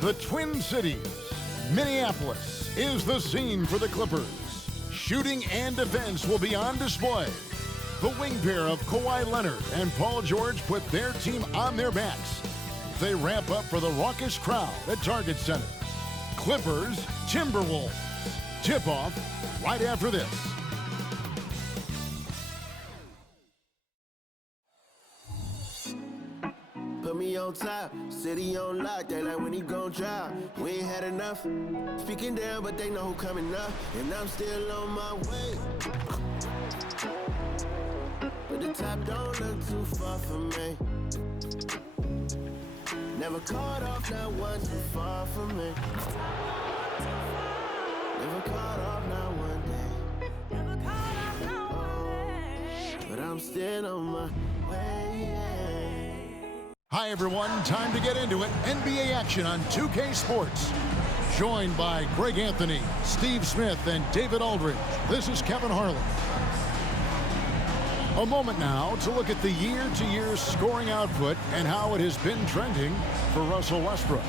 The Twin Cities, Minneapolis, is the scene for the Clippers. Shooting and defense will be on display. The wing pair of Kawhi Leonard and Paul George put their team on their backs. They ramp up for the raucous crowd at Target Center. Clippers, Timberwolves. Tip-off right after this. Put me on top, city on lock, they like when he gon' drop. We ain't had enough, speaking down, but they know who coming up, and I'm still on my way. But the top don't look too far from me. Never caught off, not one too far from me. Never caught off, not one day. Never caught off, not one day. But I'm still on my way. Hi, everyone. Time to get into it. NBA action on 2K Sports. Joined by Greg Anthony, Steve Smith, and David Aldridge. This is Kevin Harlan. A moment now to look at the year-to-year scoring output and how it has been trending for Russell Westbrook.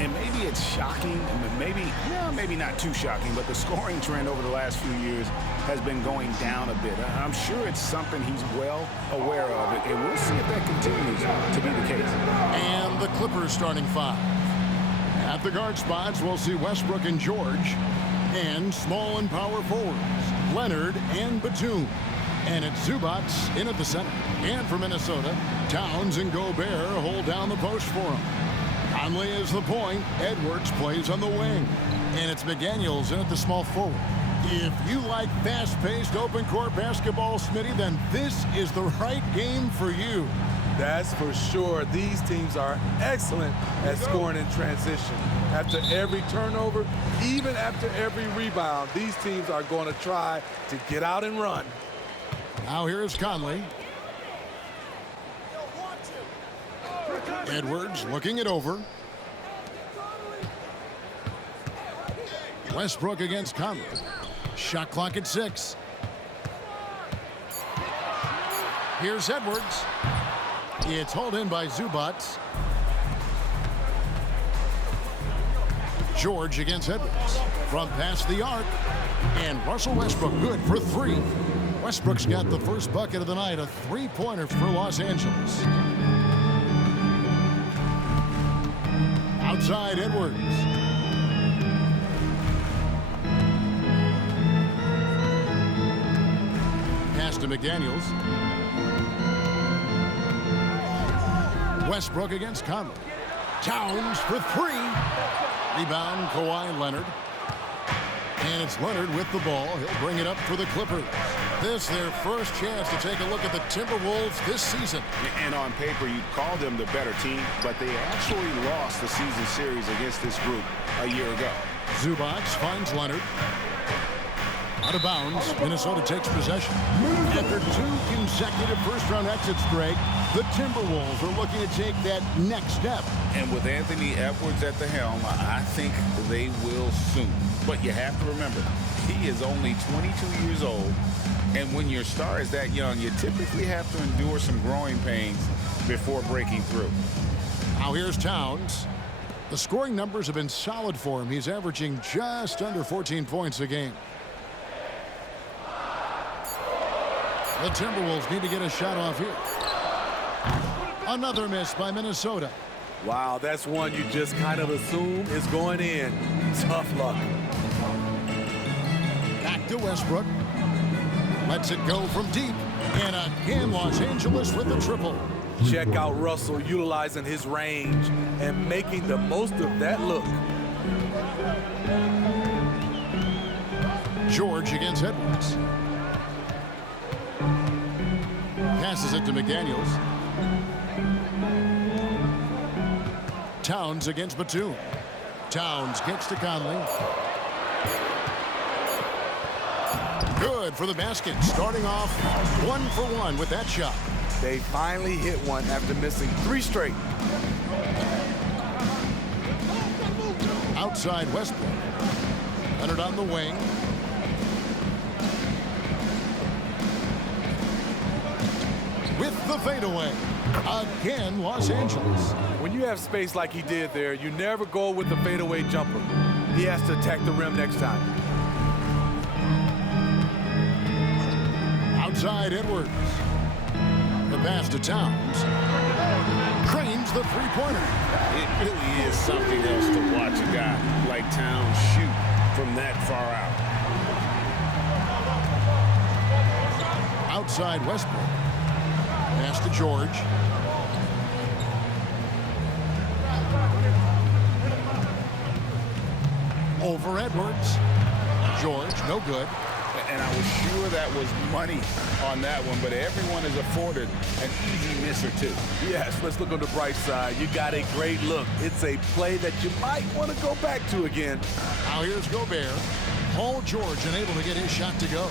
And maybe it's shocking, maybe not too shocking, but the scoring trend over the last few years has been going down a bit. I'm sure it's something he's well aware of, and we'll see if that continues to be the case. And the Clippers starting five. At the guard spots, we'll see Westbrook and George, and small and power forwards, Leonard and Batum. And it's Zubac in at the center. And for Minnesota, Towns and Gobert hold down the post for him. Conley is the point. Edwards plays on the wing. And it's McDaniels in at the small forward. If you like fast-paced open-court basketball, Smitty, then this is the right game for you. That's for sure. These teams are excellent at scoring in transition. After every turnover, even after every rebound, these teams are going to try to get out and run. Now here's Conley. Edwards looking it over. Westbrook against Conley. Shot clock at 6. Here's Edwards. It's hauled in by Zubac. George against Edwards. From past the arc. And Russell Westbrook good for 3. Westbrook's got the first bucket of the night, a 3-pointer for Los Angeles. Outside Edwards. Pass to McDaniels. Westbrook against Conley. Towns for 3. Rebound, Kawhi Leonard. And it's Leonard with the ball. He'll bring it up for the Clippers. This their first chance to take a look at the Timberwolves this season. And on paper, you'd call them the better team, but they actually lost the season series against this group a year ago. Zubac finds Leonard. Out of bounds, Minnesota takes possession. After 2 consecutive first-round exits, Greg, the Timberwolves are looking to take that next step. And with Anthony Edwards at the helm, I think they will soon. But you have to remember, he is only 22 years old. And when your star is that young, you typically have to endure some growing pains before breaking through. Now here's Towns. The scoring numbers have been solid for him. He's averaging just under 14 points a game. The Timberwolves need to get a shot off here. Another miss by Minnesota. Wow, that's one you just kind of assume is going in. Tough luck. Back to Westbrook. Lets it go from deep. And again, Los Angeles with the triple. Check out Russell utilizing his range and making the most of that look. George against Edwards. Passes it to McDaniels. Towns against Batum. Towns gets to Conley. Good for the basket. Starting off 1 for 1 with that shot. They finally hit one after missing 3 straight. Outside Westbrook. Leonard on the wing. With the fadeaway. Again, Los Angeles. When you have space like he did there, you never go with the fadeaway jumper. He has to attack the rim next time. Outside Edwards. The pass to Towns. Cranes the three-pointer. It really is something else to watch a guy like Towns shoot from that far out. Outside Westbrook. Pass to George. Over Edwards. George, no good. And I was sure that was money on that one, but everyone is afforded an easy miss or two. Yes, let's look on the bright side. You got a great look. It's a play that you might want to go back to again. Now here's Gobert. Paul George unable to get his shot to go.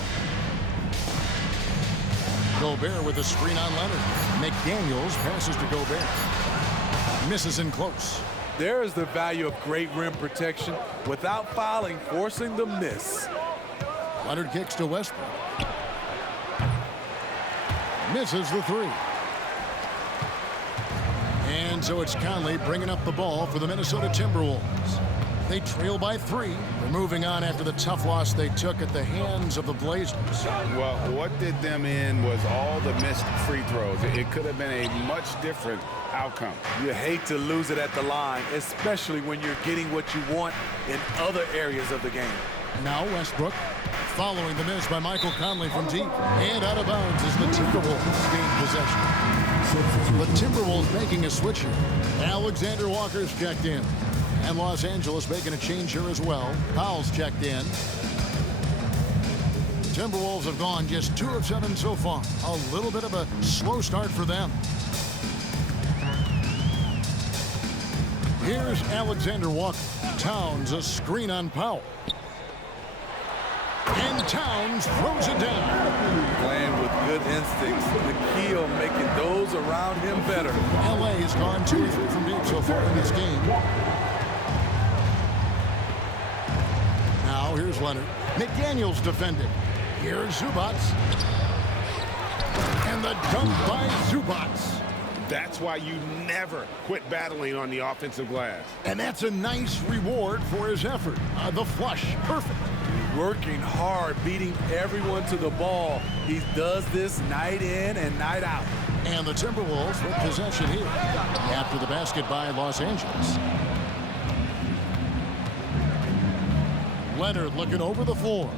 Gobert with a screen on Leonard. McDaniels passes to Gobert. Misses in close. There is the value of great rim protection without fouling, forcing the miss. Leonard kicks to Westbrook. Misses the three. And so it's Conley bringing up the ball for the Minnesota Timberwolves. They trail by 3. They're moving on after the tough loss they took at the hands of the Blazers. Well, what did them in was all the missed free throws. It could have been a much different outcome. You hate to lose it at the line, especially when you're getting what you want in other areas of the game. Now Westbrook following the miss by Michael Conley from deep. And out of bounds as the Timberwolves gain possession. The Timberwolves making a switch here. Alexander Walker's checked in. And Los Angeles making a change here as well. Powell's checked in. Timberwolves have gone just 2 of 7 so far. A little bit of a slow start for them. Here's Alexander Walker. Towns a screen on Powell. And Towns throws it down. Playing with good instincts. The key on making those around him better. LA has gone 2 of 3 from deep so far in this game. Now here's Leonard. McDaniels defending. Here's Zubats. And the dunk by Zubats. That's why you never quit battling on the offensive glass. And that's a nice reward for his effort. The flush, perfect. Working hard, beating everyone to the ball. He does this night in and night out. And the Timberwolves with possession here after the basket by Los Angeles. Leonard looking over the floor.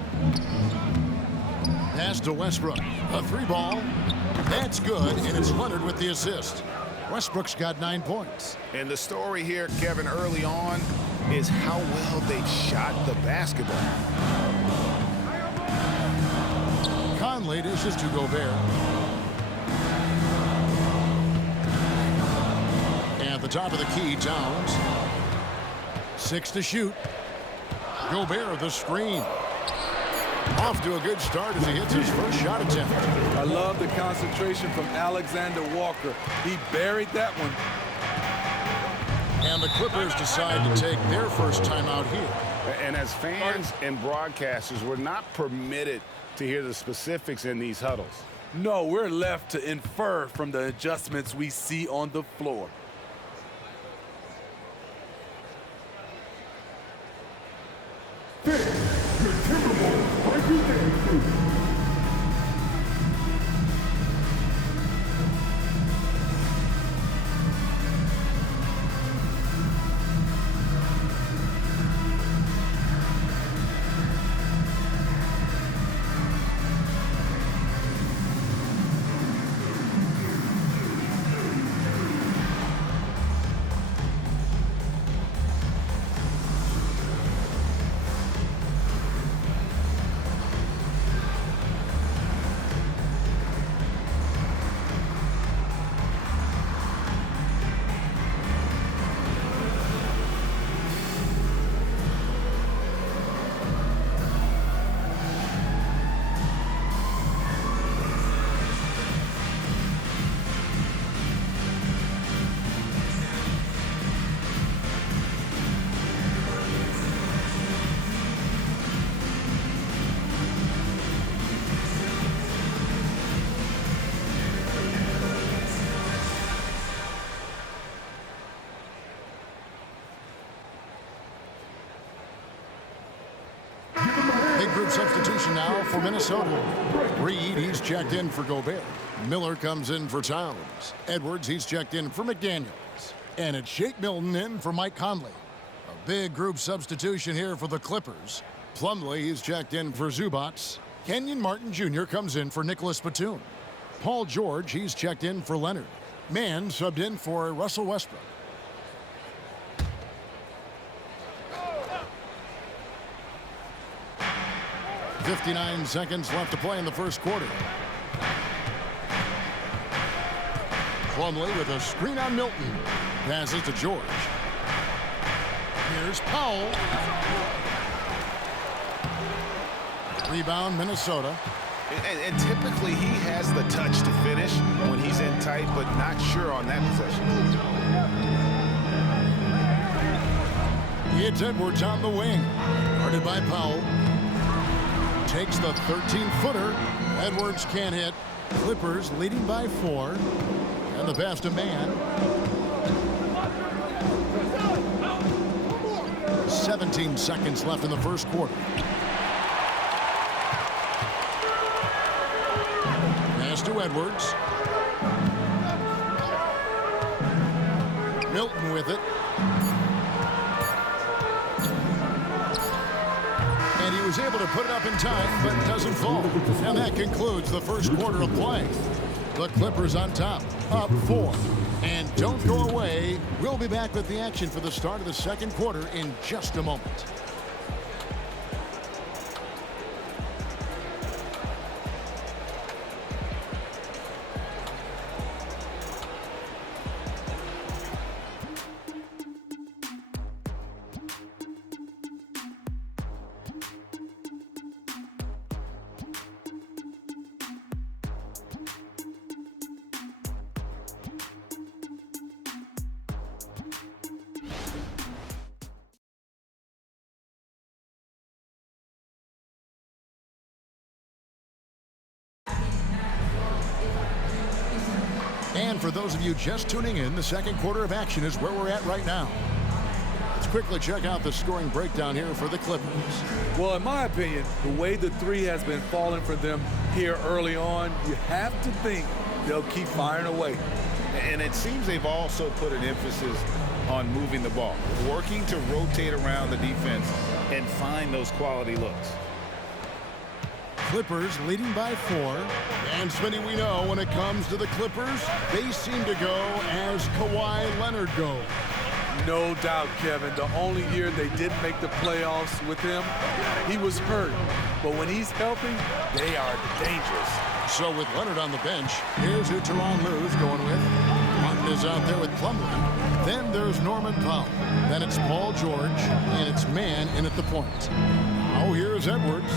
Pass to Westbrook. A 3-ball. That's good, and it's Leonard with the assist. Westbrook's got 9 points. And the story here, Kevin, early on is how well they've shot the basketball. Conley dishes to Gobert. At the top of the key, Towns. 6 to shoot. Gobert the screen. Off to a good start as he hits his first shot attempt. I love the concentration from Alexander Walker. He buried that one. And the Clippers decide to take their first timeout here. And as fans and broadcasters, we're not permitted to hear the specifics in these huddles. No, we're left to infer from the adjustments we see on the floor. This, your Timberwolves breaking dance. group substitution now for Minnesota. Reed, he's checked in for Gobert. Miller comes in for Towns. Edwards, he's checked in for McDaniels. And it's Shake Milton in for Mike Conley. A big group substitution here for the Clippers. Plumlee, he's checked in for Zubac. Kenyon Martin Jr. comes in for Nicholas Batum. Paul George, he's checked in for Leonard. Mann subbed in for Russell Westbrook. .59 seconds left to play in the first quarter. Plumlee with a screen on Milton. Passes to George. Here's Powell. Rebound, Minnesota. And typically he has the touch to finish when he's in tight, but not sure on that possession. It's Edwards on the wing. Guarded by Powell. Takes the 13-footer. Edwards can't hit. Clippers leading by 4. And the pass to Mann. 17 seconds left in the first quarter. Pass to Edwards. Milton with it. And he was able to put it up in time, but doesn't fall. And that concludes the first quarter of play. The Clippers on top, up 4. And don't go away. We'll be back with the action for the start of the second quarter in just a moment. And for those of you just tuning in, the second quarter of action is where we're at right now. Let's quickly check out the scoring breakdown here for the Clippers. Well, in my opinion, the way the three has been falling for them here early on, you have to think they'll keep firing away. And it seems they've also put an emphasis on moving the ball, working to rotate around the defense and find those quality looks. Clippers leading by 4. And Smitty, we know when it comes to the Clippers, they seem to go as Kawhi Leonard goes. No doubt, Kevin. The only year they didn't make the playoffs with him, he was hurt. But when he's healthy, they are dangerous. So with Leonard on the bench, here's who Tyronn Lue's going with. Martin is out there with Plumlee. Then there's Norman Powell. Then it's Paul George, and it's Mann in at the point. Now here's Edwards.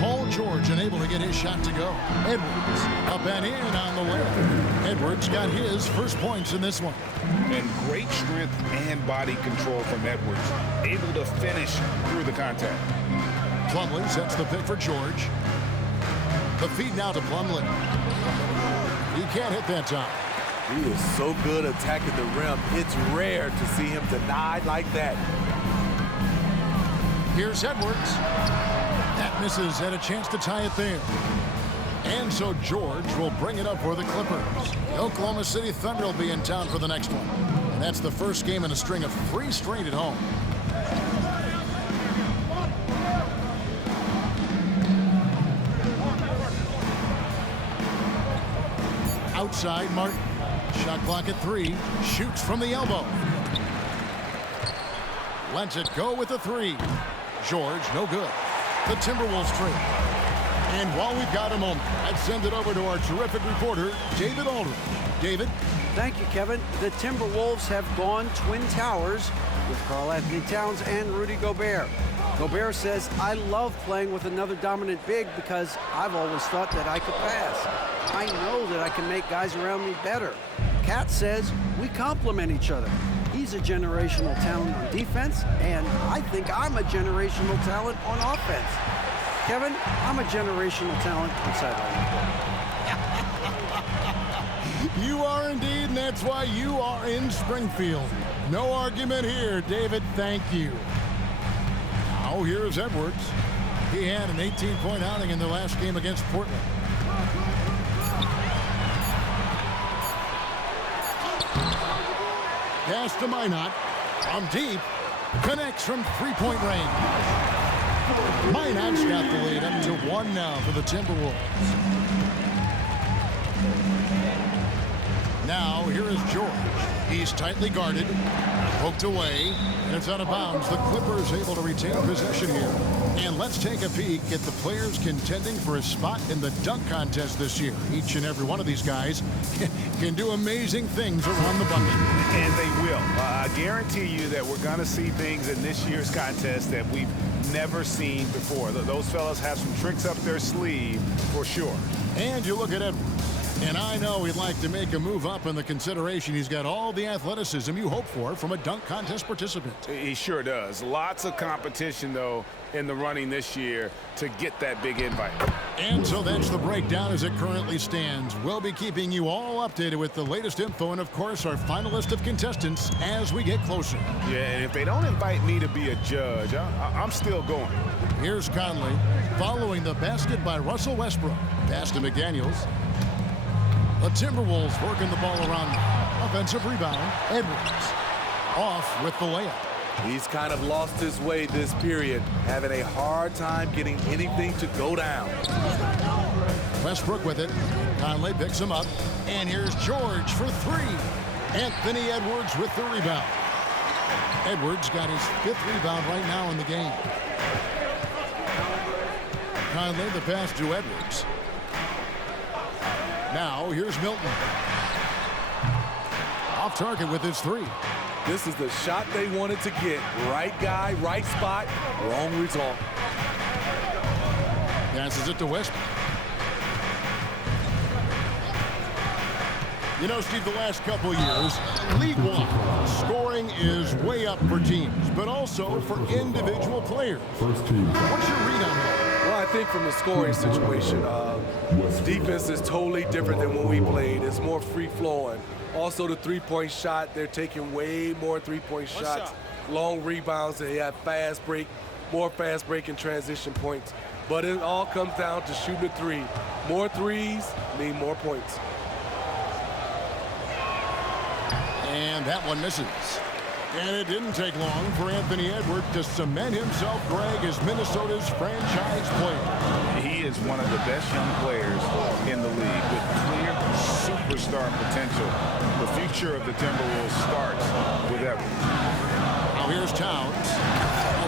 Paul George unable to get his shot to go. Edwards up and in on the layup. Edwards got his first points in this one. And great strength and body control from Edwards. Able to finish through the contact. Plumlee sets the pick for George. The feed now to Plumlee. He can't hit that time. He is so good attacking the rim. It's rare to see him denied like that. Here's Edwards. That misses, and a chance to tie it there. And so George will bring it up for the Clippers. The Oklahoma City Thunder will be in town for the next one. And that's the first game in a string of 3 straight at home. Outside, Martin. Shot clock at 3. Shoots from the elbow. Lets it go with the 3. George, no good. The Timberwolves trail. And while we've got a moment, I'd send it over to our terrific reporter, David Aldridge. David? Thank you, Kevin. The Timberwolves have gone Twin Towers with Karl-Anthony Towns and Rudy Gobert. Gobert says, I love playing with another dominant big because I've always thought that I could pass. I know that I can make guys around me better. Cat says, we complement each other. He's a generational talent on defense, and I think I'm a generational talent on offense. Kevin, I'm a generational talent on sideline. You are indeed, and that's why you are in Springfield. No argument here, David. Thank you. Now here's Edwards. He had an 18-point outing in the last game against Portland. Pass to Minot. From deep. Connects from three-point range. Minot's got the lead up to 1 now for the Timberwolves. Now, here is George. He's tightly guarded. Poked away. And it's out of bounds. The Clippers able to retain possession here. And let's take a peek at the players contending for a spot in the dunk contest this year. Each and every one of these guys can do amazing things around the bucket. And they will. I guarantee you that we're going to see things in this year's contest that we've never seen before. Those fellas have some tricks up their sleeve for sure. And you look at Edwards. And I know he'd like to make a move up in the consideration. He's got all the athleticism you hope for from a dunk contest participant. He sure does. Lots of competition, though, in the running this year to get that big invite. And so that's the breakdown as it currently stands. We'll be keeping you all updated with the latest info and, of course, our final list of contestants as we get closer. Yeah, and if they don't invite me to be a judge, I'm still going. Here's Conley following the basket by Russell Westbrook. Pass to McDaniels. The Timberwolves working the ball around now. Offensive rebound. Edwards off with the layup. He's kind of lost his way this period, having a hard time getting anything to go down. Westbrook with it. Conley picks him up. And here's George for three. Anthony Edwards with the rebound. Edwards got his 5th rebound right now in the game. Conley the pass to Edwards. Now here's Milton. Off target with his 3. This is the shot they wanted to get. Right guy, right spot, wrong result. Passes it to Westbrook. You know, Steve, the last couple of years, league-wide, scoring is way up for teams, but also for individual players. First team. What's your read on that? Well, I think from the scoring situation, defense is totally different than when we played. It's more free-flowing. Also, the three-point shot, they're taking way more three-point shots, long rebounds, and they have fast break, more fast break and transition points. But it all comes down to shooting a 3. More threes mean more points. And that one misses. And it didn't take long for Anthony Edwards to cement himself, Greg, as Minnesota's franchise player. He is one of the best young players in the league with clear superstar potential. The future of the Timberwolves starts with Edwards. Now here's Towns.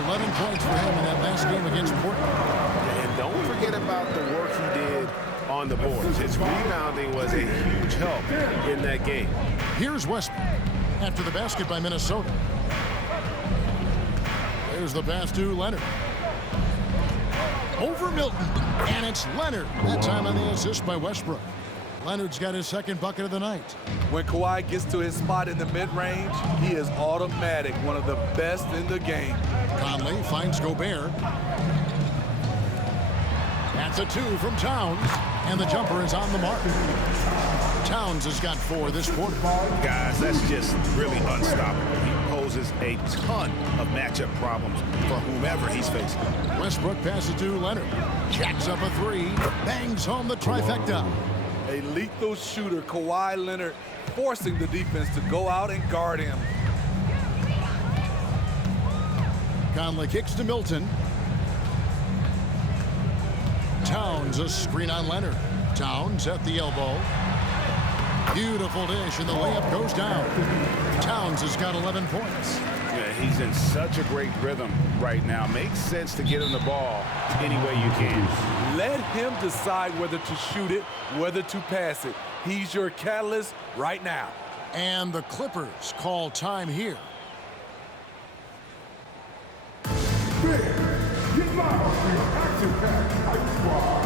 11 points for him in that last game against Portland. And don't forget about the work he did on the boards. His rebounding was a huge help in that game. Here's Westbrook after the basket by Minnesota. There's the pass to Leonard. Over Milton. And it's Leonard. That time on the assist by Westbrook. Leonard's got his 2nd bucket of the night. When Kawhi gets to his spot in the mid-range, he is automatic, one of the best in the game. Conley finds Gobert. That's a 2 from Towns. And the jumper is on the mark. Towns has got 4 this quarter. Guys, that's just really unstoppable. He poses a ton of matchup problems for whomever he's facing. Westbrook passes to Leonard. Jacks up a 3. Bangs home the trifecta. A lethal shooter, Kawhi Leonard, forcing the defense to go out and guard him. Conley kicks to Milton. Towns a screen on Leonard. Towns at the elbow. Beautiful dish, and the layup goes down. Towns has got 11 points. Yeah, he's in such a great rhythm right now. Makes sense to get him the ball any way you can. Let him decide whether to shoot it, whether to pass it. He's your catalyst right now. And the Clippers call time here. Big, get loud for your action-packed Hype Squad.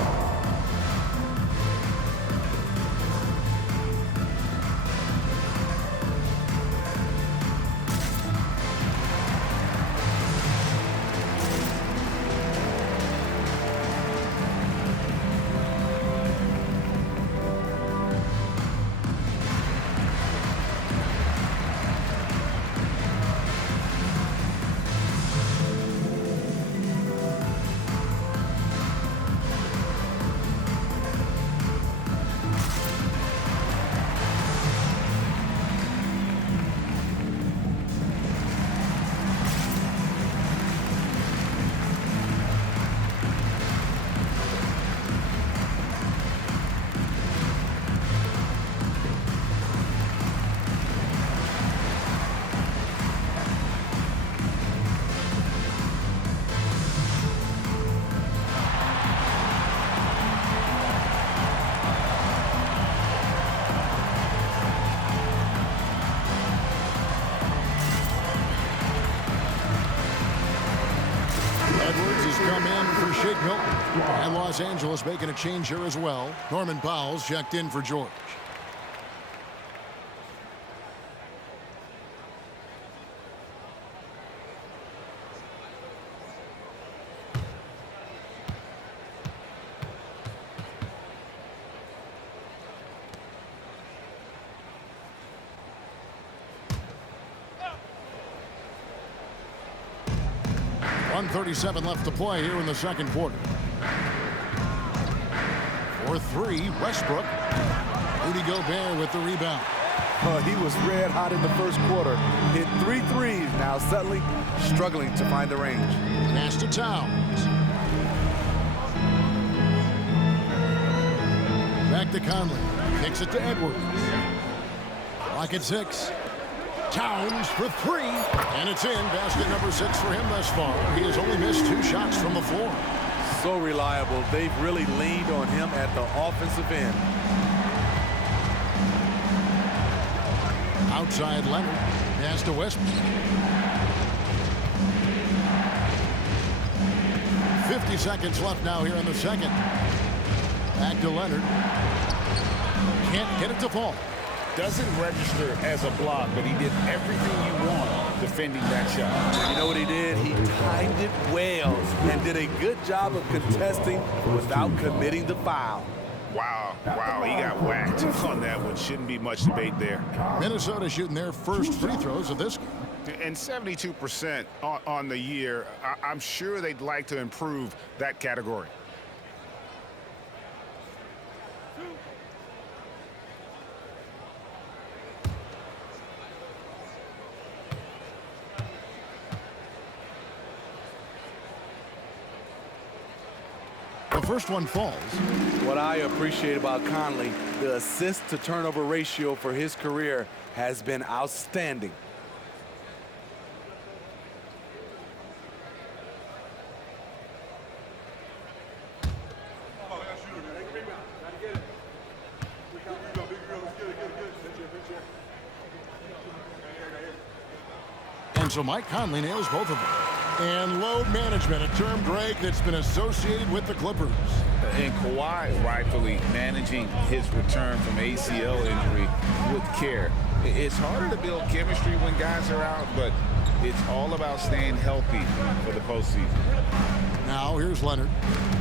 come in for Shake Milton. And Los Angeles making a change here as well. Norman Powell's checked in for George. .137 left to play here in the second quarter. For three, Westbrook. Rudy Gobert with the rebound. He was red hot in the first quarter. Hit 3 threes. Now suddenly struggling to find the range. Pass to Towns. Back to Conley. Kicks it to Edwards. Clock at 6. Towns for 3. And it's in. Basket number 6 for him thus far. He has only missed 2 shots from the floor. So reliable. They've really leaned on him at the offensive end. Outside Leonard. Pass to Westbrook. 50 seconds left now here in the second. Back to Leonard. Can't get it to fall. Doesn't register as a block, but he did everything you want defending that shot. You know what he did? He timed it well and did a good job of contesting without committing the foul. Wow, he got whacked on that one. Shouldn't be much debate there. Minnesota shooting their first free throws of this game. And 72% on the year. I'm sure they'd like to improve that category. The first one falls. What I appreciate about Conley, the assist to turnover ratio for his career has been outstanding. And so Mike Conley nails both of them. And load management, a term, Greg, that's been associated with the Clippers. And Kawhi rightfully managing his return from ACL injury with care. It's harder to build chemistry when guys are out, but it's all about staying healthy for the postseason. Now here's Leonard.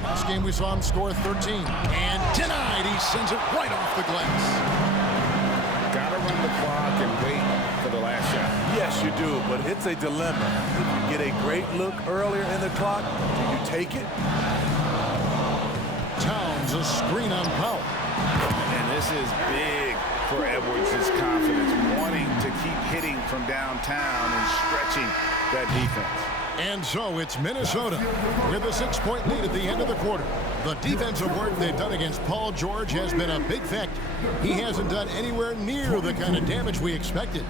Last game we saw him score 13. And tonight he sends it right off the glass. Gotta run the clock and wait for the last shot. Yes, you do, but it's a dilemma. If you get a great look earlier in the clock, do you take it? Towns a screen on Powell. And this is big for Edwards' confidence, wanting to keep hitting from downtown and stretching that defense. And so it's Minnesota with a 6-point lead at the end of the quarter. The defensive work they've done against Paul George has been a big factor. He hasn't done anywhere near the kind of damage we expected.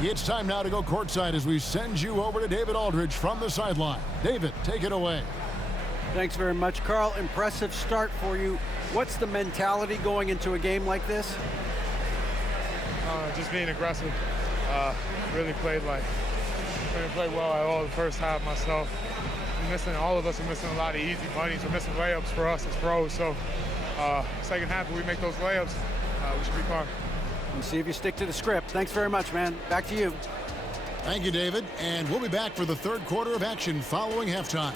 It's time now to go courtside as we send you over to David Aldridge from the sideline. David, take it away. Thanks very much, Carl. Impressive start for you. What's the mentality going into a game like this? Just being aggressive. Really played well at all the first half myself. All of us are missing a lot of easy bunnies. We're missing layups for us as pros. So second half, if we make those layups, we should be fine. We'll see if you stick to the script. Thanks very much, man. Back to you. Thank you, David. And we'll be back for the third quarter of action following halftime.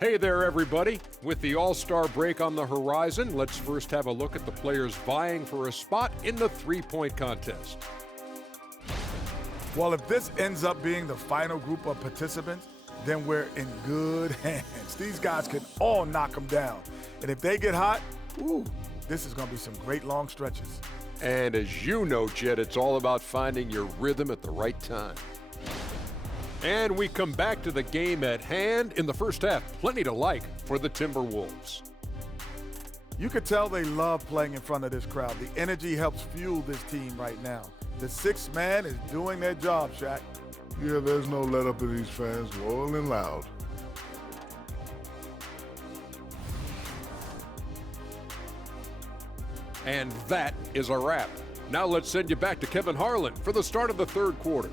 Hey there, everybody. With the All-Star break on the horizon, let's first have a look at the players vying for a spot in the three-point contest. Well, if this ends up being the final group of participants, then we're in good hands. These guys can all knock them down. And if they get hot, this is going to be some great long stretches. And as you know, Jed, it's all about finding your rhythm at the right time. And we come back to the game at hand. In the first half, plenty to like for the Timberwolves. You could tell they love playing in front of this crowd. The energy helps fuel this team right now. The sixth man is doing their job, Shaq. Yeah, there's no let up in these fans, loyal and loud. And that is a wrap. Now let's send you back to Kevin Harlan for the start of the third quarter.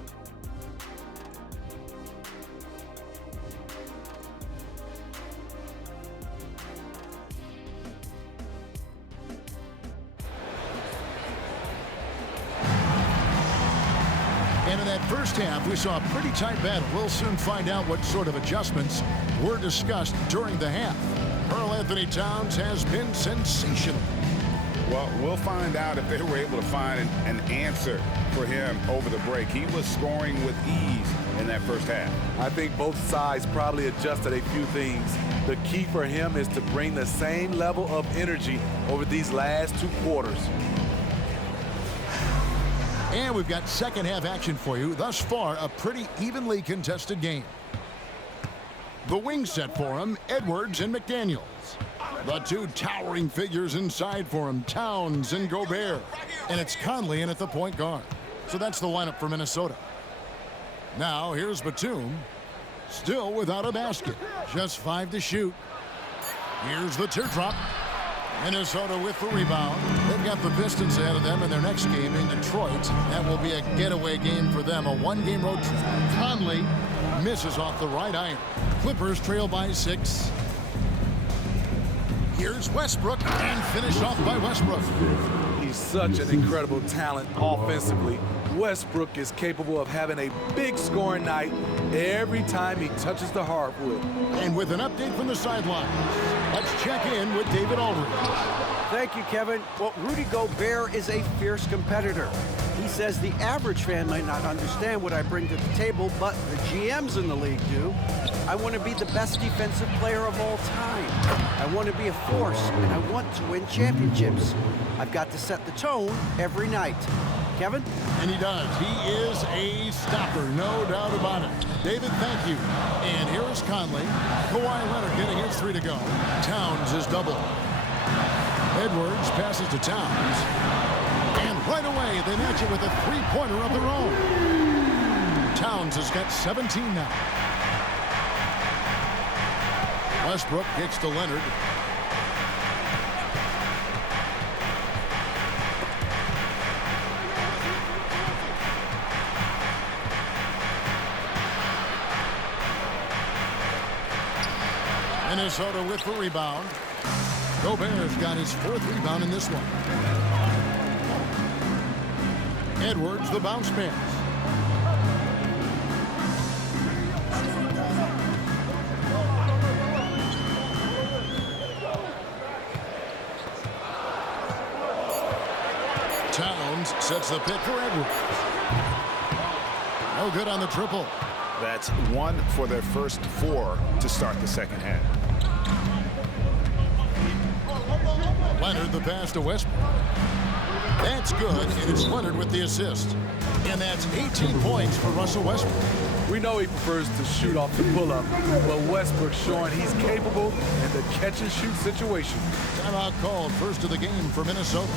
And in that first half, we saw a pretty tight battle. We'll soon find out what sort of adjustments were discussed during the half. Karl-Anthony Towns has been sensational. Well, we'll find out if they were able to find an answer for him over the break. He was scoring with ease in that first half. I think both sides probably adjusted a few things. The key for him is to bring the same level of energy over these last 2 quarters. And we've got second half action for you. Thus far, a pretty evenly contested game. The wing set for him, Edwards and McDaniels. The two towering figures inside for him, Towns and Gobert. And it's Conley in at the point guard. So that's the lineup for Minnesota. Now here's Batum, still without a basket. Just 5 to shoot. Here's the teardrop. Minnesota with the rebound. They've got the Pistons ahead of them in their next game in Detroit. That will be a getaway game for them, a one-game road trip. Conley misses off the right iron. Clippers trail by 6. Here's Westbrook, and finished off by Westbrook. He's such an incredible talent offensively. Westbrook is capable of having a big scoring night every time he touches the hardwood. And with an update from the sidelines, let's check in with David Aldridge. Thank you, Kevin. Well, Rudy Gobert is a fierce competitor. He says the average fan might not understand what I bring to the table, but the GMs in the league do. I want to be the best defensive player of all time. I want to be a force, and I want to win championships. I've got to set the tone every night. Kevin? And he does. He is a stopper, no doubt about it. David, thank you. And here is Conley. Kawhi Leonard getting his 3 to go. Towns is double. Edwards passes to Towns. And right away, they match it with a 3-pointer of their own. Towns has got 17 now. Westbrook kicks to Leonard. Minnesota with the rebound. Gobert's got his 4th rebound in this one. Edwards, the bounce pass. Towns sets the pick for Edwards. No good on the triple. That's 1 for their first 4 to start the second half. Leonard the pass to Westbrook. That's good, and it's Leonard with the assist. And that's 18 points for Russell Westbrook. We know he prefers to shoot off the pull-up, but Westbrook's showing he's capable in the catch-and-shoot situation. Timeout called, first of the game for Minnesota.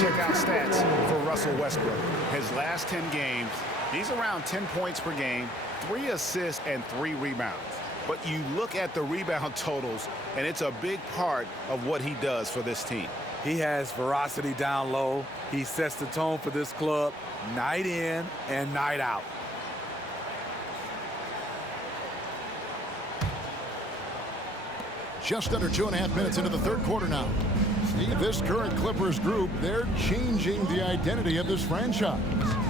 Check out stats for Russell Westbrook. His last 10 games, he's around 10 points per game, 3 assists, and 3 rebounds. but you look at the rebound totals, and it's a big part of what he does for this team. He has ferocity down low. He sets the tone for this club night in and night out. Just under 2.5 minutes into the third quarter now. Steve, this current Clippers group, they're changing the identity of this franchise.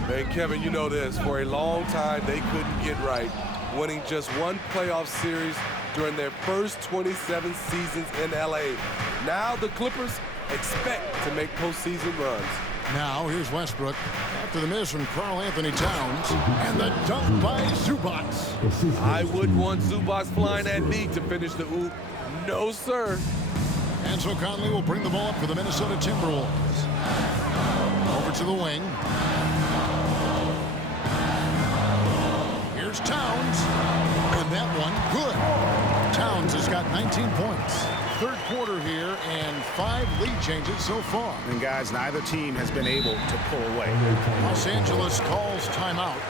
Hey, Kevin, you know this. For a long time, they couldn't get right, winning just one playoff series during their first 27 seasons in L.A. Now the Clippers expect to make postseason runs. Now, here's Westbrook after the miss from Karl Anthony Towns and the dunk by Zubac. I wouldn't want Zubac flying at me to finish the oop. No, sir. And so Conley will bring the ball up for the Minnesota Timberwolves. Over to the wing. Here's Towns. And that one, good. Towns has got 19 points. Third quarter here and 5 lead changes so far. And guys, neither team has been able to pull away. Los Angeles calls timeout.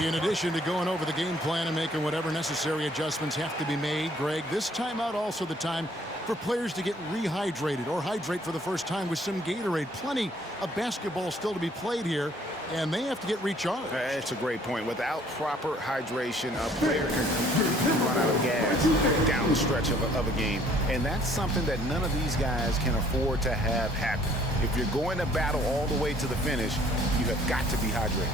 In addition to going over the game plan and making whatever necessary adjustments have to be made, Greg, this timeout also the time for players to get rehydrated or hydrate for the first time with some Gatorade. Plenty of basketball still to be played here, and they have to get recharged. That's a great point. Without proper hydration, a player can completely run out of gas down the stretch of a game. And that's something that none of these guys can afford to have happen. If you're going to battle all the way to the finish, you have got to be hydrated.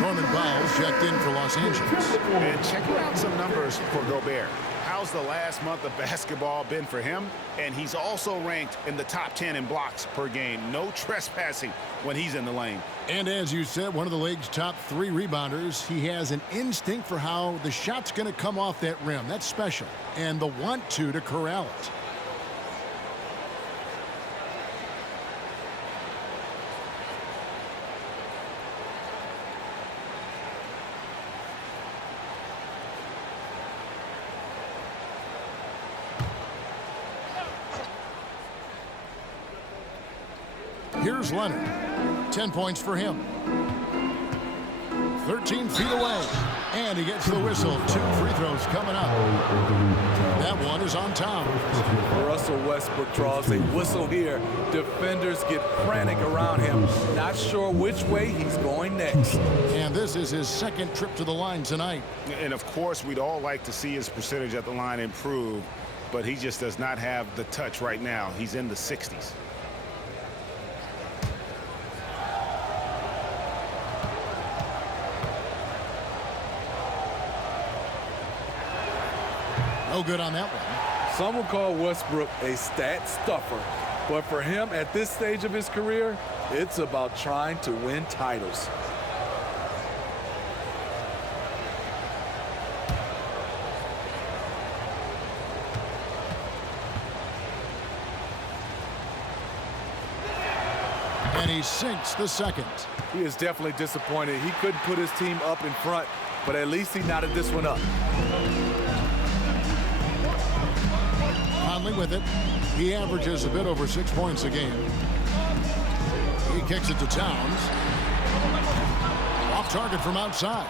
Norman Powell's checked in for Los Angeles. And checking out some numbers for Gobert. How's the last month of basketball been for him? And he's also ranked in the top 10 in blocks per game. No trespassing when he's in the lane. And as you said, one of the league's top 3 rebounders. He has an instinct for how the shot's going to come off that rim. That's special. And the want to corral it. Here's Leonard. 10 points for him. 13 feet away. And he gets the whistle. 2 free throws coming up. That one is on top. Russell Westbrook draws a whistle here. Defenders get frantic around him. Not sure which way he's going next. And this is his second trip to the line tonight. And of course, we'd all like to see his percentage at the line improve, but he just does not have the touch right now. He's in the 60s. No good on that one. Some will call Westbrook a stat stuffer, but for him at this stage of his career, it's about trying to win titles. And he sinks the second. He is definitely disappointed. He couldn't put his team up in front, but at least he knotted this one up. Conley with it. He averages a bit over 6 points a game. He kicks it to Towns. Off target from outside.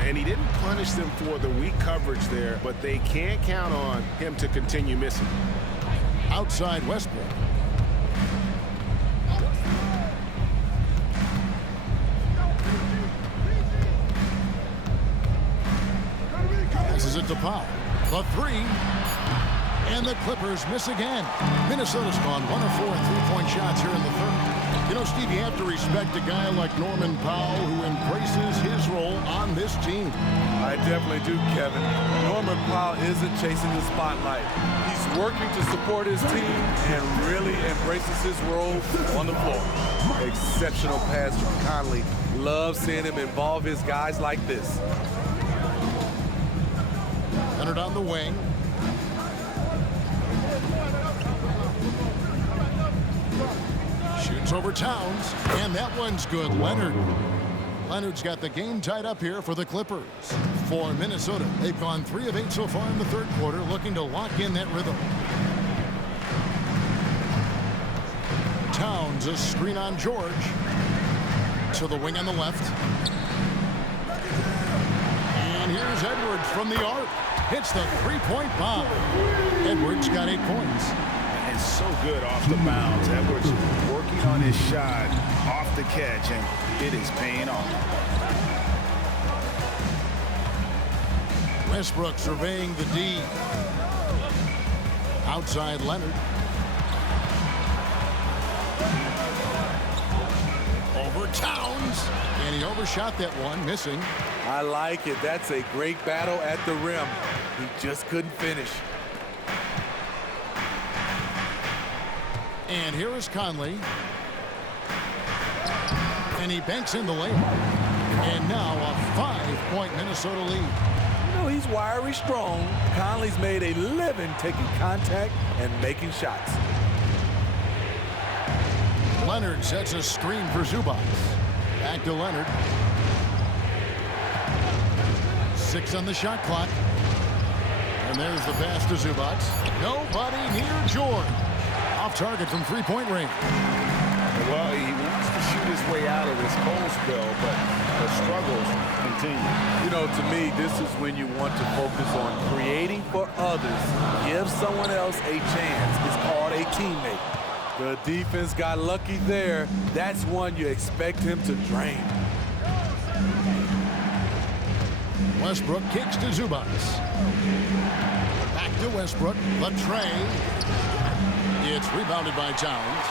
And he didn't punish them for the weak coverage there, but they can't count on him to continue missing. Outside Westbrook. the foul. The three. And the Clippers miss again. Minnesota's gone 1 of 4 3-point shots here in the third. You know, Steve, you have to respect a guy like Norman Powell who embraces his role on this team. I definitely do, Kevin. Norman Powell isn't chasing the spotlight. He's working to support his team and really embraces his role on the floor. Exceptional pass from Conley. Love seeing him involve his guys like this. Leonard on the wing. Shoots over Towns, and that one's good. Leonard's got the game tied up here for the Clippers. For Minnesota, they've gone 3 of 8 so far in the third quarter, looking to lock in that rhythm. Towns, a screen on George. To the wing on the left. And here's Edwards from the arc. Hits the three-point bomb. Edwards got 8 points. And so good off the bounds. Edwards working on his shot off the catch, and it is paying off. Westbrook surveying the D. Outside Leonard. Over Towns. And he overshot that one, missing. I like it. That's a great battle at the rim. He just couldn't finish. And here is Conley. And he banks in the layup. And now a 5-point Minnesota lead. You know, he's wiry strong. Conley's made a living taking contact and making shots. Leonard sets a screen for Zubac. Back to Leonard. 6 on the shot clock. And there's the pass to Zubac. Nobody near George. Off target from 3-point range. Well, he wants to shoot his way out of this cold spell, but the struggles continue. You know, to me, this is when you want to focus on creating for others. Give someone else a chance. It's called a teammate. The defense got lucky there. That's one you expect him to drain. Westbrook kicks to Zubac. Back to Westbrook. The tray. It's rebounded by Towns.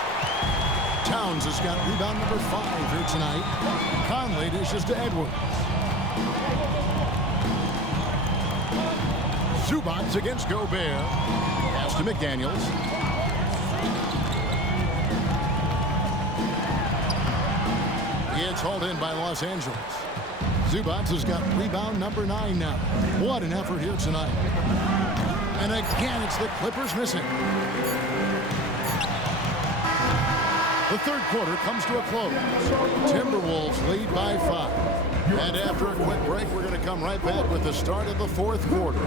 Towns has got rebound number 5 here tonight. Conley dishes to Edwards. Zubac against Gobert. Pass to McDaniels. It's hauled in by Los Angeles. Zubac has got rebound number 9 now. What an effort here tonight. And again, it's the Clippers missing. The third quarter comes to a close. Timberwolves lead by 5. And after a quick break, we're going to come right back with the start of the fourth quarter.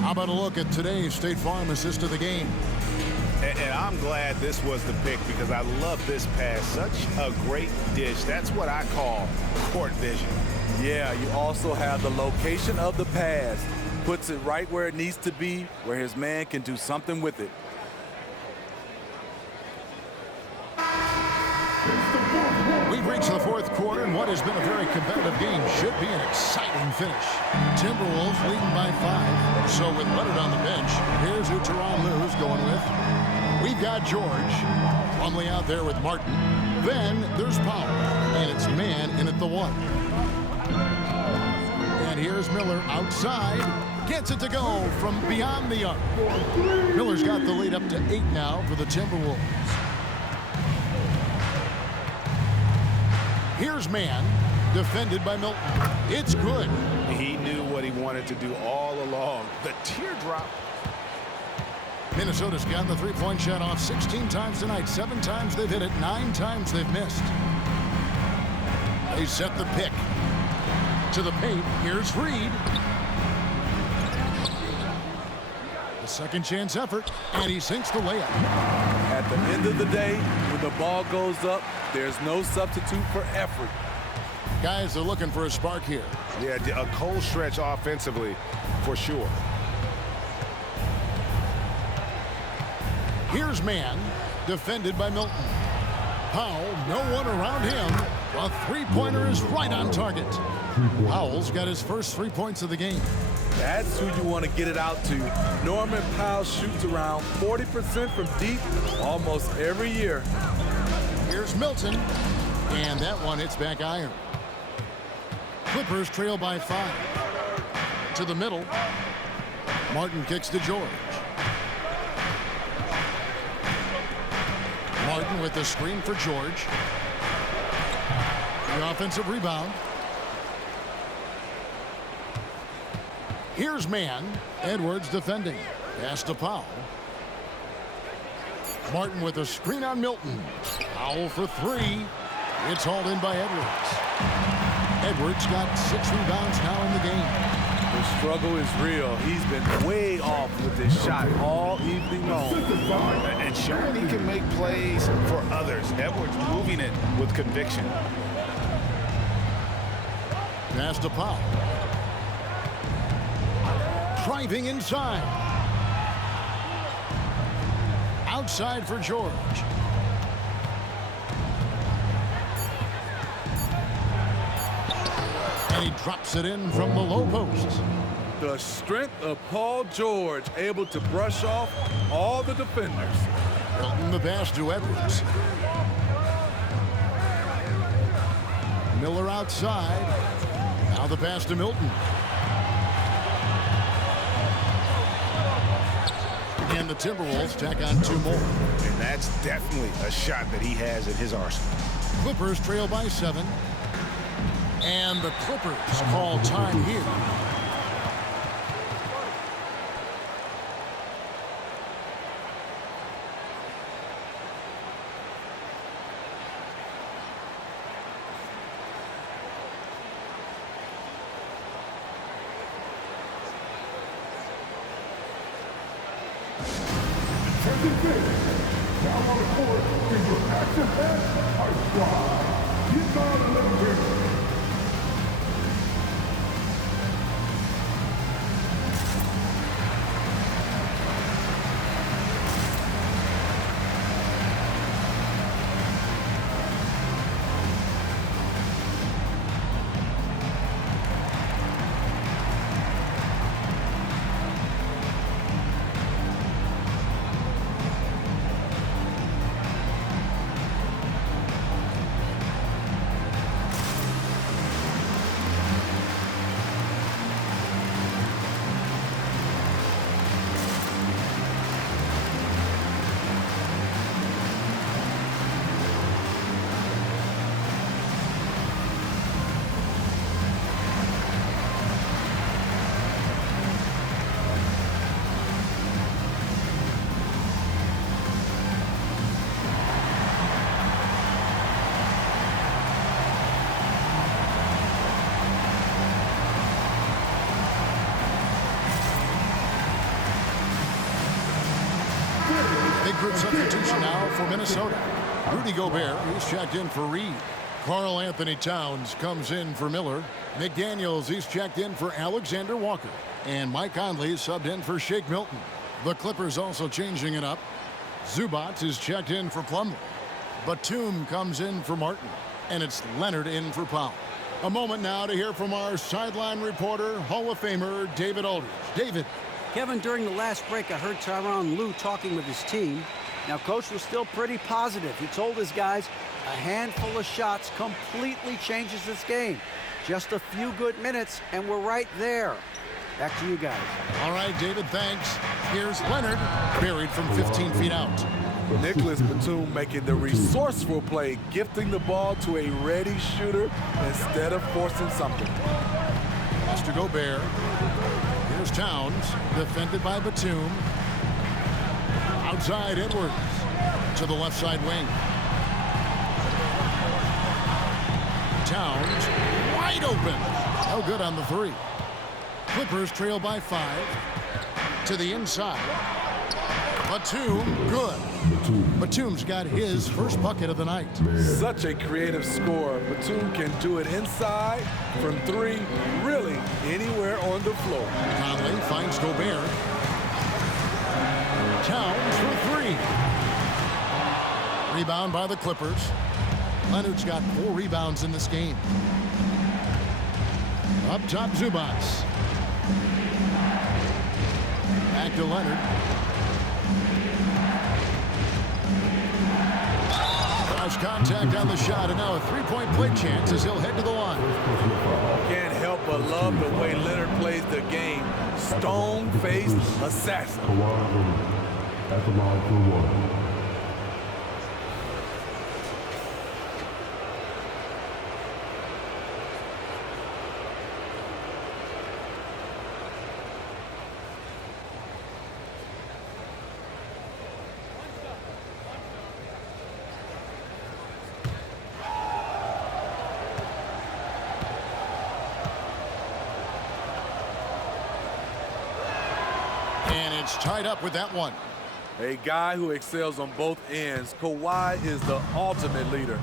How about a look at today's State Farm assist of the game? And I'm glad this was the pick because I love this pass. Such a great dish. That's what I call court vision. Yeah, you also have the location of the pass. Puts it right where it needs to be, where his man can do something with it. We've reached the fourth quarter, and what has been a very competitive game should be an exciting finish. Timberwolves leading by 5. So with Leonard on the bench, here's who Tyronn Lue's going with. We've got George. Plumlee out there with Martin. Then there's Powell, and it's man in at the 1. And here's Miller outside. Gets it to go from beyond the arc. Miller's got the lead up to 8 now for the Timberwolves. Here's man, defended by Milton. It's good. He knew what he wanted to do all along. The teardrop. Minnesota's gotten the three-point shot off 16 times tonight. 7 times they've hit it, 9 times they've missed. They set the pick. To the paint, here's Reed. The second chance effort, and he sinks the layup. At the end of the day, when the ball goes up, there's no substitute for effort. Guys are looking for a spark here. Yeah, a cold stretch offensively, for sure. Here's Mann, defended by Milton. Powell, no one around him. A three-pointer is right on target. Powell's got his first 3 points of the game. That's who you want to get it out to. Norman Powell shoots around 40% from deep almost every year. Here's Milton, and that one hits back iron. Clippers trail by 5. To the middle. Martin kicks to George. Martin with the screen for George. The offensive rebound. Here's Mann. Edwards defending. Pass to Powell. Martin with a screen on Milton. Powell for 3. It's hauled in by Edwards. Edwards got 6 rebounds now in the game. The struggle is real. He's been way off with this shot all evening long. And showing he can make plays for others. Edwards moving it with conviction. Pass to Powell. Driving inside. Outside for George. And he drops it in from the low post. The strength of Paul George, able to brush off all the defenders. Milton the pass to Edwards. Miller outside. Now the pass to Milton. And the Timberwolves tack on 2 more. And that's definitely a shot that he has in his arsenal. Clippers trail by 7. And the Clippers call time here. Down on the court, in your action head, I try. He's got a little bit. Big group substitution now for Minnesota. Rudy Gobert, he's checked in for Reed. Karl Anthony Towns comes in for Miller. McDaniels, he's checked in for Alexander Walker. And Mike Conley subbed in for Shake Milton. The Clippers also changing it up. Zubac is checked in for Plumlee. Batum comes in for Martin. And it's Leonard in for Powell. A moment now to hear from our sideline reporter, Hall of Famer David Aldridge. David. Kevin, during the last break, I heard Tyronn Lue talking with his team. Now, Coach was still pretty positive. He told his guys a handful of shots completely changes this game. Just a few good minutes, and we're right there. Back to you guys. All right, David, thanks. Here's Leonard, buried from 15 feet out. Nicholas Batum making the resourceful play, gifting the ball to a ready shooter instead of forcing something. Pass to Gobert. Here's Towns, defended by Batum. Outside Edwards to the left side wing. Towns wide open. A No good on the three. Clippers trail by 5. To the inside. Batum, good. Batum's got his first bucket of the night. Such a creative scorer. Batum can do it inside, from 3, really anywhere on the floor. Conley finds Gobert. Towns for 3. Rebound by the Clippers. Leonard's got 4 rebounds in this game. Up top, Zubac. Back to Leonard. Draws contact on the shot, and now a 3-point play chance as he'll head to the line. Can't help but love the way Leonard plays the game. Stone-faced assassin. Kawhi Leonard at the line for 1. It's tied up with that one. A guy who excels on both ends. Kawhi is the ultimate leader.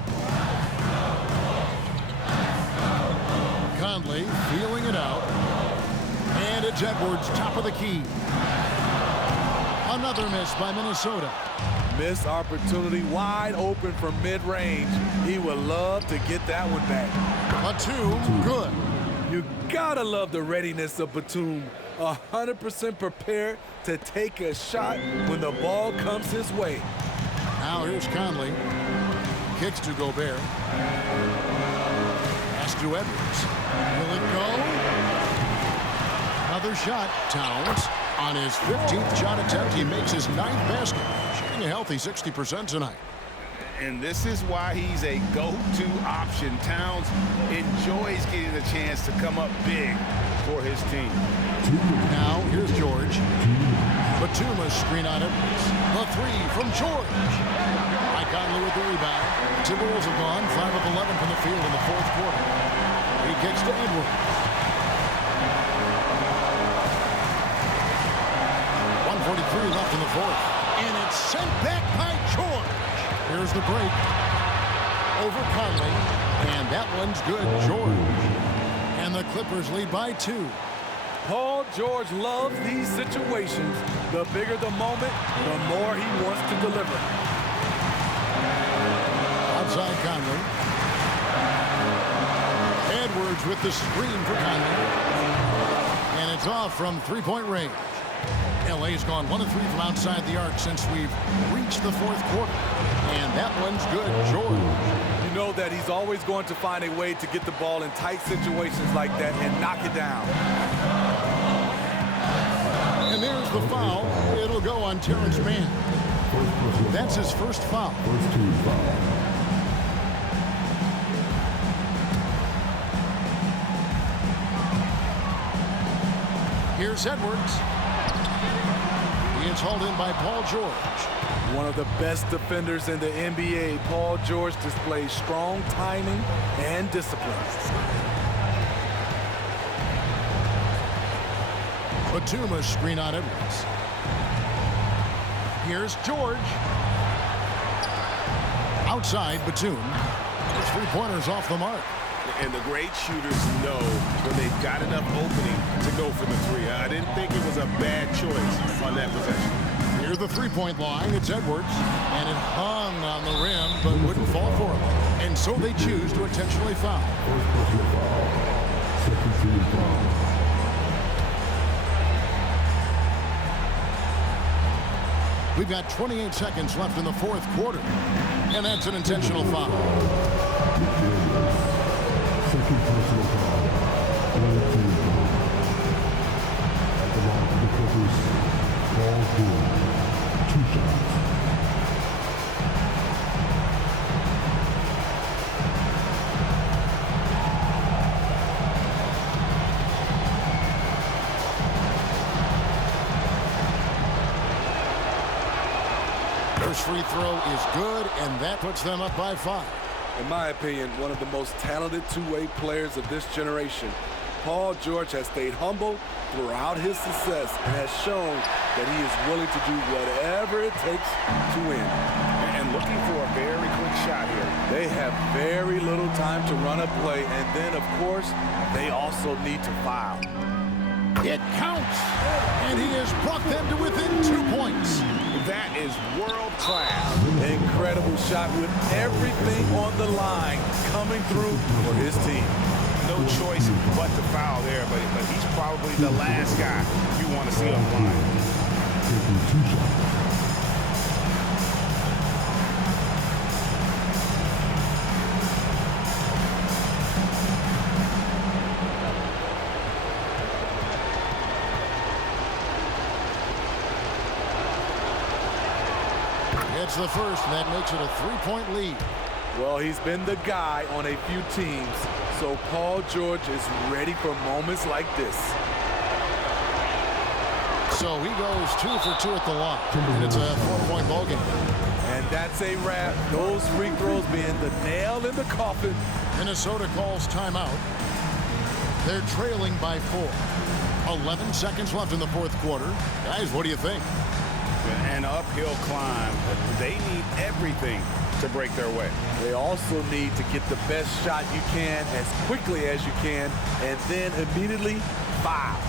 Conley feeling it out. And it's Edwards, top of the key. Another miss by Minnesota. Missed opportunity, wide open from mid-range. He would love to get that one back. Batum, good. You gotta love the readiness of Batum. 100% prepared to take a shot when the ball comes his way. Now here's Conley. Kicks to Gobert. Pass to Edwards. Will it go? Another shot. Towns on his 15th shot attempt. He makes his 9th basket. Shooting a healthy 60% tonight. And this is why he's a go-to option. Towns enjoys getting the chance to come up big for his team. Now, here's George. Batum screen on Edwards. The 3 from George. Mike Conley with the rebound. Timberwolves have gone 5 of 11 from the field in the 4th quarter. He kicks to Edwards. 1:43 left in the 4th. And it's sent back by George. Here's the break. Over Conley. And that one's good. George. And the Clippers lead by 2. Paul George loves these situations. The bigger the moment, the more he wants to deliver. Outside Conley. Edwards with the screen for Conley. And it's off from 3-point range. LA's gone 1 of 3 from outside the arc since we've reached the 4th quarter. And that one's good. George. You know that he's always going to find a way to get the ball in tight situations like that and knock it down. And there's the foul. It'll go on Terrence Mann. That's his first foul. First team foul. Here's Edwards. He is hauled in by Paul George. One of the best defenders in the NBA, Paul George displays strong timing and discipline. Batum screen on Edwards. Here's George. Outside Batum. His 3-pointers off the mark. And the great shooters know when they've got enough opening to go for the 3. I didn't think it was a bad choice on that possession. Near the 3-point line, it's Edwards. And it hung on the rim, but wouldn't fall for him. And so they choose to intentionally foul. First personal foul. Second team foul. We've got 28 seconds left in the 4th quarter. And that's an intentional foul. Second personal foul. Third team foul. At the line for the Clippers, Paul George. 2 shots. First free throw is good, and that puts them up by 5. In my opinion, one of the most talented two-way players of this generation. Paul George has stayed humble throughout his success and has shown that he is willing to do whatever it takes to win. And looking for a very quick shot here. They have very little time to run a play, and then, of course, they also need to foul. It counts, and he has brought them to within 2 points. That is world class. Incredible shot with everything on the line coming through for his team. No choice but to foul there, but he's probably the last guy you want to see on the line. Taking 2 shots. It's the first, and that makes it a 3-point lead. Well, he's been the guy on a few teams, so Paul George is ready for moments like this. So he goes 2 for 2 at the line, and it's a 4-point ball game. And that's a wrap. Those free throws being the nail in the coffin. Minnesota calls timeout. They're trailing by 4. 11 seconds left in the fourth quarter. Guys, what do you think? An uphill climb. They need everything to break their way. They also need to get the best shot you can as quickly as you can, and then immediately foul.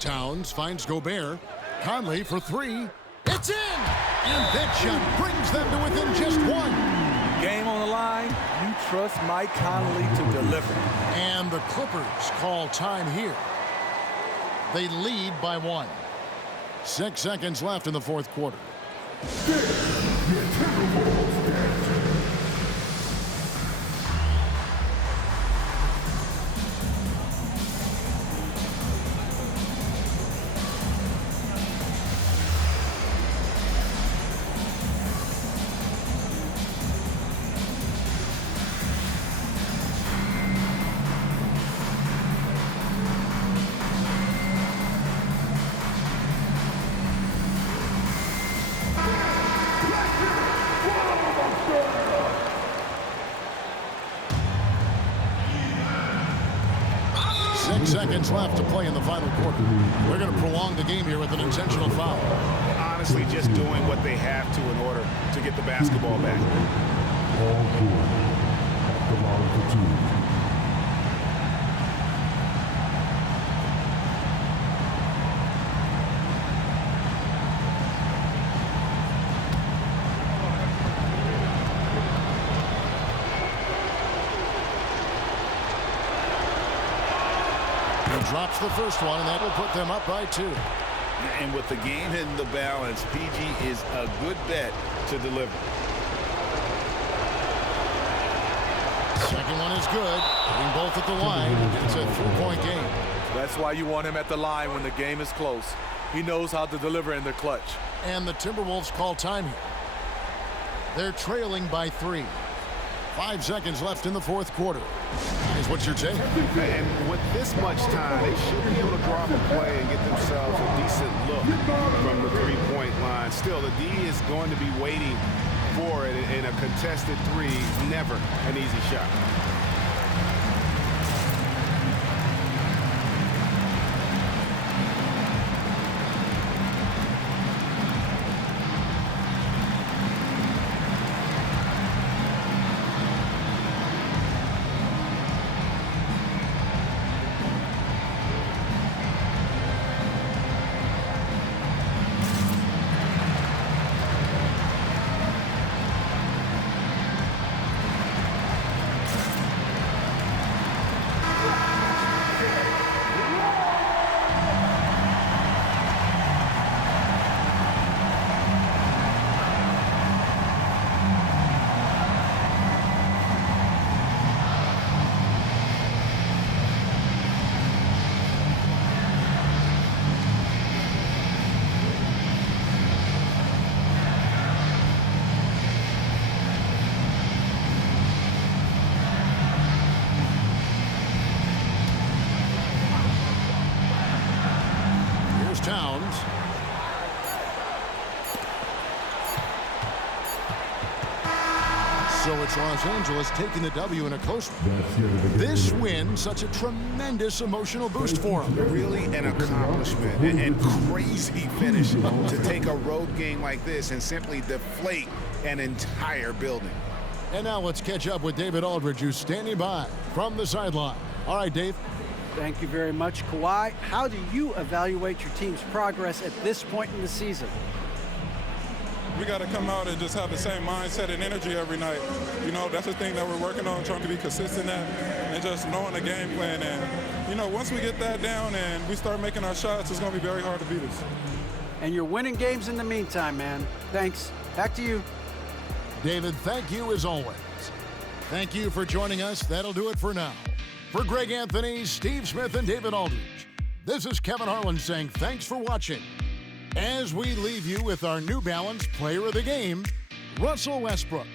Towns finds Gobert. Conley for 3. It's in! And that shot brings them to within just 1. Game on the line. You trust Mike Conley to deliver. And the Clippers call time here. They lead by 1. 6 seconds left in the fourth quarter. Seconds left to play in the final quarter. We're going to prolong the game here with an intentional foul. Honestly, just doing what they have to in order to get the basketball back. Paul George at the line for 2. Drops the first one, and that will put them up by 2. And with the game in the balance, PG is a good bet to deliver. Second one is good. Hitting both at the line. It's a 3-point game. That's why you want him at the line when the game is close. He knows how to deliver in the clutch. And the Timberwolves call time here. They're trailing by 3. 5 seconds left in the fourth quarter. Guys, what's your take? And with this much time, they should be able to drop a play and get themselves a decent look from the three-point line. Still, the D is going to be waiting for it in a contested three. Never an easy shot. Towns. So it's Los Angeles taking the W in a close one. This win, such a tremendous emotional boost for them. Really an accomplishment and crazy finish to take a road game like this and simply deflate an entire building. And now let's catch up with David Aldridge, who's standing by from the sideline. All right, Dave. Thank you very much, Kawhi. How do you evaluate your team's progress at this point in the season? We got to come out and just have the same mindset and energy every night. You know, that's the thing that we're working on, trying to be consistent at, and just knowing the game plan. And, you know, once we get that down and we start making our shots, it's going to be very hard to beat us. And you're winning games in the meantime, man. Thanks. Back to you. David, thank you as always. Thank you for joining us. That'll do it for now. For Greg Anthony, Steve Smith, and David Aldridge, this is Kevin Harlan saying thanks for watching. As we leave you with our New Balance Player of the Game, Russell Westbrook.